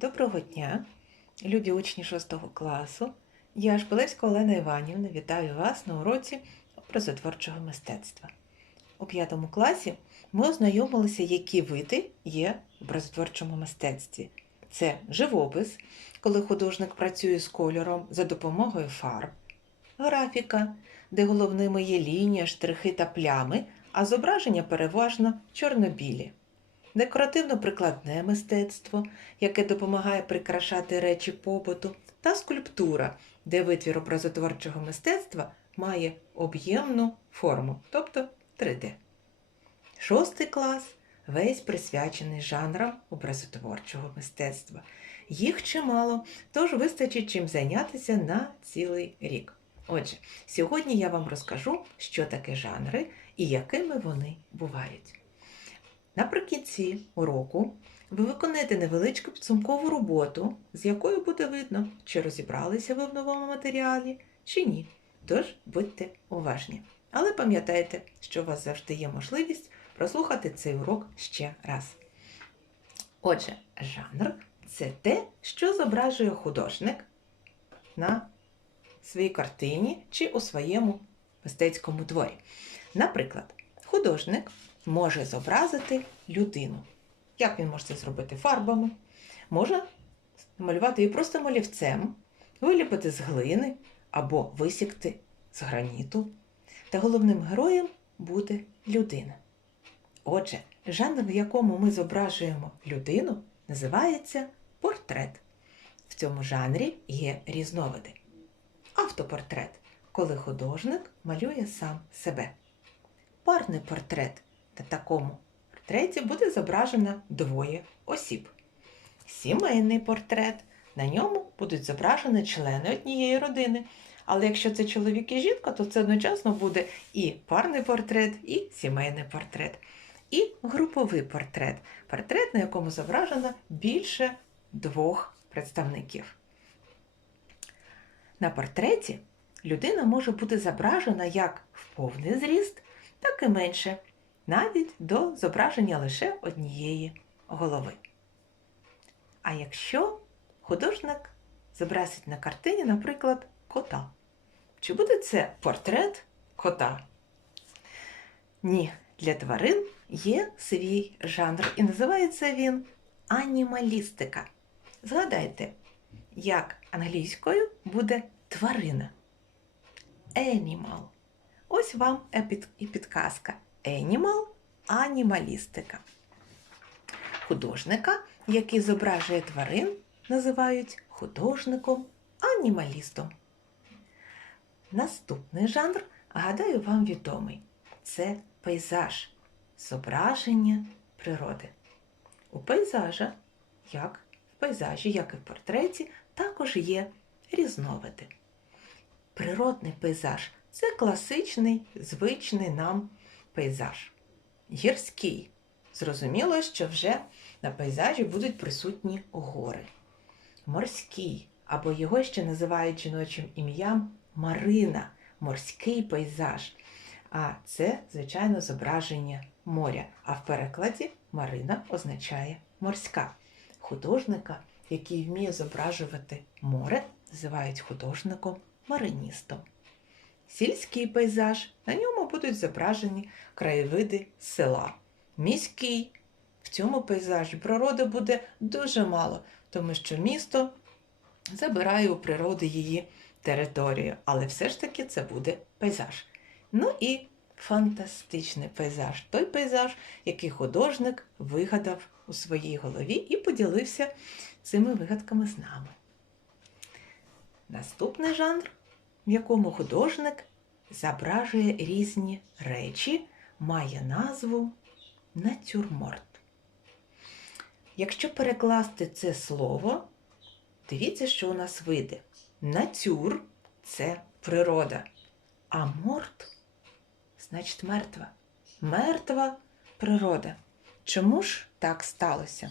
Доброго дня, любі учні 6 класу. Я Шпилевська Олена Іванівна. Вітаю вас на уроці образотворчого мистецтва. У 5 класі ми ознайомилися, які види є в образотворчому мистецтві. Це живопис, коли художник працює з кольором за допомогою фарб, графіка, де головними є лінія, штрихи та плями, а зображення переважно чорнобілі. Декоративно-прикладне мистецтво, яке допомагає прикрашати речі побуту, та скульптура, де витвір образотворчого мистецтва має об'ємну форму, тобто 3D. Шостий клас весь присвячений жанрам образотворчого мистецтва. Їх чимало, тож вистачить чим зайнятися на цілий рік. Отже, сьогодні я вам розкажу, що таке жанри і якими вони бувають. Наприкінці уроку ви виконаєте невеличку підсумкову роботу, з якою буде видно, чи розібралися ви в новому матеріалі, чи ні. Тож будьте уважні. Але пам'ятайте, що у вас завжди є можливість прослухати цей урок ще раз. Отже, жанр це те, що зображує художник на своїй картині чи у своєму мистецькому творі. Наприклад, художник може зобразити людину. Як він може це зробити фарбами? Може малювати її просто малівцем, виліпити з глини або висікти з граніту. Та головним героєм буде людина. Отже, жанр, в якому ми зображуємо людину, називається портрет. В цьому жанрі є різновиди. Автопортрет, коли художник малює сам себе. Парний портрет на такому портреті буде зображено двоє осіб. Сімейний портрет. На ньому будуть зображені члени однієї родини. Але якщо це чоловік і жінка, то це одночасно буде і парний портрет, і сімейний портрет. І груповий портрет. Портрет, на якому зображено більше двох представників. На портреті людина може бути зображена як в повний зріст, так і менше, навіть до зображення лише однієї голови. А якщо художник зобразить на картині, наприклад, кота, чи буде це портрет кота? Ні, для тварин є свій жанр, і називається він анімалістика. Згадайте, як англійською буде тварина. Animal. Ось вам і підказка. Animal – анімалістика. Художника, який зображує тварин, називають художником-анімалістом. Наступний жанр, гадаю, вам відомий. Це пейзаж, зображення природи. У пейзажа, як в пейзажі, як і в портреті, також є різновиди. Природний пейзаж це класичний, звичний нам пейзаж. Гірський. Зрозуміло, що вже на пейзажі будуть присутні гори. Морський, або його ще називають жіночим ім'ям Марина, морський пейзаж. А це, звичайно, зображення моря. А в перекладі Марина означає морська. Художника, який вміє зображувати море, називають художником мариністом. Сільський пейзаж, на ньому будуть зображені краєвиди села. Міський. В цьому пейзажі природи буде дуже мало, тому що місто забирає у природи її територію, але все ж таки це буде пейзаж. Ну і фантастичний пейзаж. Той пейзаж, який художник вигадав у своїй голові і поділився цими вигадками з нами. Наступний жанр, в якому художник зображує різні речі, має назву натюрморт. Якщо перекласти це слово, дивіться, що у нас вийде. Натюр це природа, а морт значить мертва. Мертва природа. Чому ж так сталося?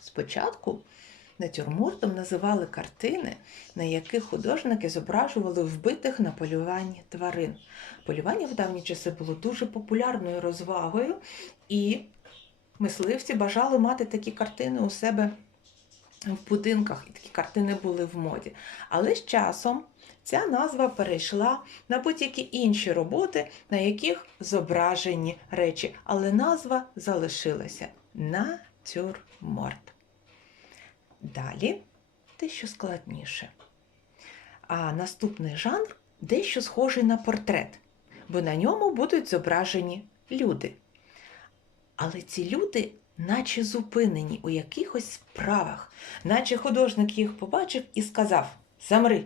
Спочатку натюрмортом називали картини, на яких художники зображували вбитих на полюванні тварин. Полювання в давні часи було дуже популярною розвагою, і мисливці бажали мати такі картини у себе в будинках, і такі картини були в моді. Але з часом ця назва перейшла на будь-які інші роботи, на яких зображені речі, але назва залишилася натюрморт. Далі дещо складніше. А наступний жанр дещо схожий на портрет, бо на ньому будуть зображені люди. Але ці люди наче зупинені у якихось справах, наче художник їх побачив і сказав: Замри.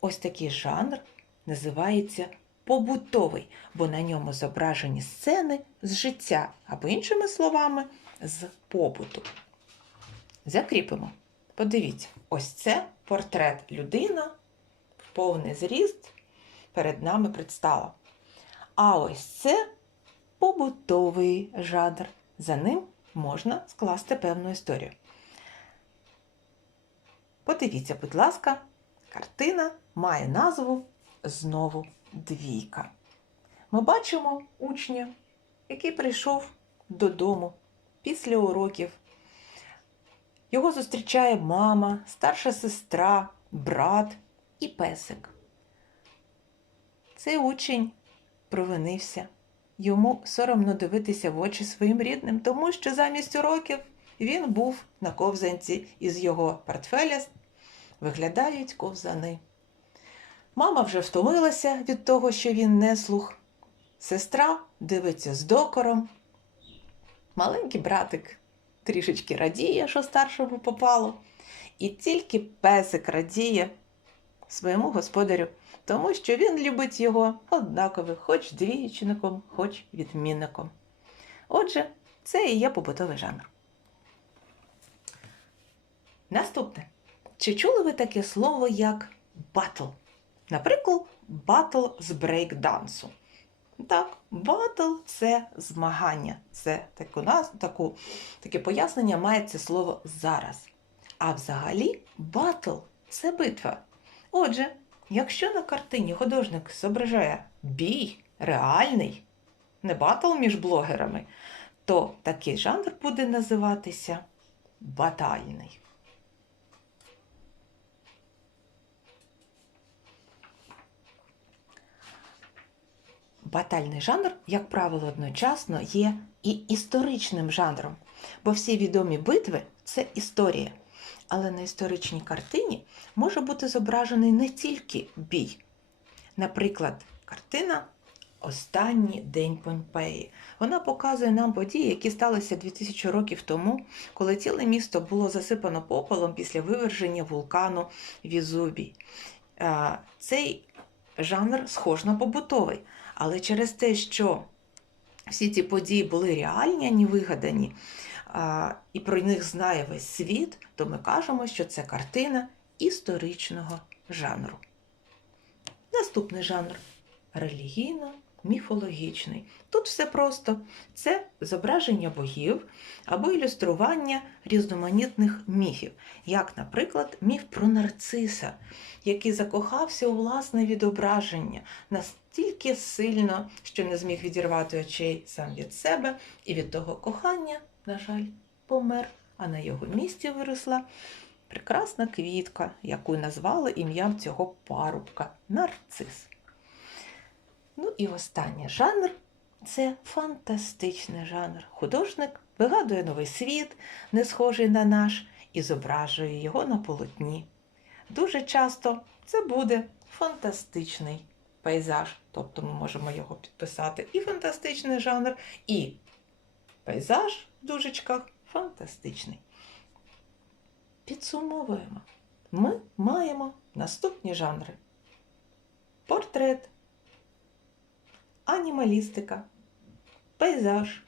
Ось такий жанр називається побутовий, бо на ньому зображені сцени з життя, або іншими словами, з побуту. Закріпимо. Подивіться, ось це портрет людина повний зріст перед нами предстала. А ось це побутовий жанр. За ним можна скласти певну історію. Подивіться, будь ласка, картина має назву Знову двійка. Ми бачимо учня, який прийшов додому після уроків. Його зустрічає мама, старша сестра, брат і песик. Цей учень провинився. Йому соромно дивитися в очі своїм рідним, тому що замість уроків він був на ковзанці із його портфеля виглядають ковзани. Мама вже втомилася від того, що він не слух. Сестра дивиться з докором. Маленький братик трішечки радіє, що старшому попало. І тільки песик радіє своєму господарю, тому що він любить його однаково, хоч двічником, хоч відмінником. Отже, це і є побутовий жанр. Наступне. Чи чули ви таке слово як батл? Наприклад, батл з брейк-дансу. Так, батл це змагання. Це таку, таку, таке пояснення має це слово зараз. А взагалі, батл це битва. Отже, якщо на картині художник зображає бій реальний, не батл між блогерами, то такий жанр буде називатися батальний. Батальний жанр, як правило, одночасно є і історичним жанром, бо всі відомі битви це історія. Але на історичній картині може бути зображений не тільки бій. Наприклад, картина Останній день Помпеї. Вона показує нам події, які сталися 2000 років тому, коли ціле місто було засипано попелом після виверження вулкану Візубій. Цей жанр схож на побутовий. Але через те, що всі ці події були реальні, а не вигадані, і про них знає весь світ, то ми кажемо, що це картина історичного жанру. Наступний жанр релігійно міфологічний. Тут все просто це зображення богів або ілюстрування різноманітних міфів, як, наприклад, міф про нарциса, який закохався у власне відображення настільки сильно, що не зміг відірвати очей сам від себе, і від того кохання, на жаль, помер, а на його місці виросла. Прекрасна квітка, яку назвали ім'ям цього парубка нарцис. Ну і останній жанр це фантастичний жанр. Художник вигадує новий світ, не схожий на наш, і зображує його на полотні. Дуже часто це буде фантастичний пейзаж, тобто ми можемо його підписати і фантастичний жанр, і пейзаж в дужечках фантастичний. Підсумовуємо, ми маємо наступні жанри: портрет анімалістика, пейзаж,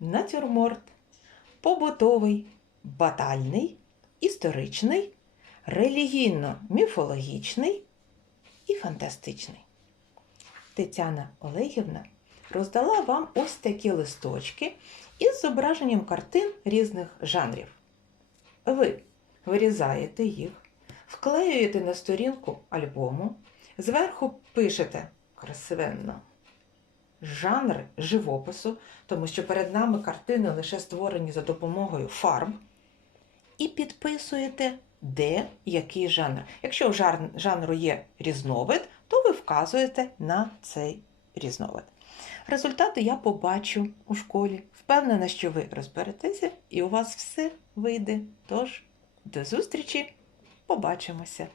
натюрморт, побутовий, батальний, історичний, релігійно-міфологічний і фантастичний. Тетяна Олегівна роздала вам ось такі листочки із зображенням картин різних жанрів. Ви вирізаєте їх, вклеюєте на сторінку альбому, зверху пишете красивенно жанри живопису, тому що перед нами картини лише створені за допомогою фарб. і підписуєте, де який жанр. Якщо в жанру є різновид, то ви вказуєте на цей різновид. Результати я побачу у школі. Впевнена, що ви розберетеся і у вас все вийде. Тож, до зустрічі, побачимося!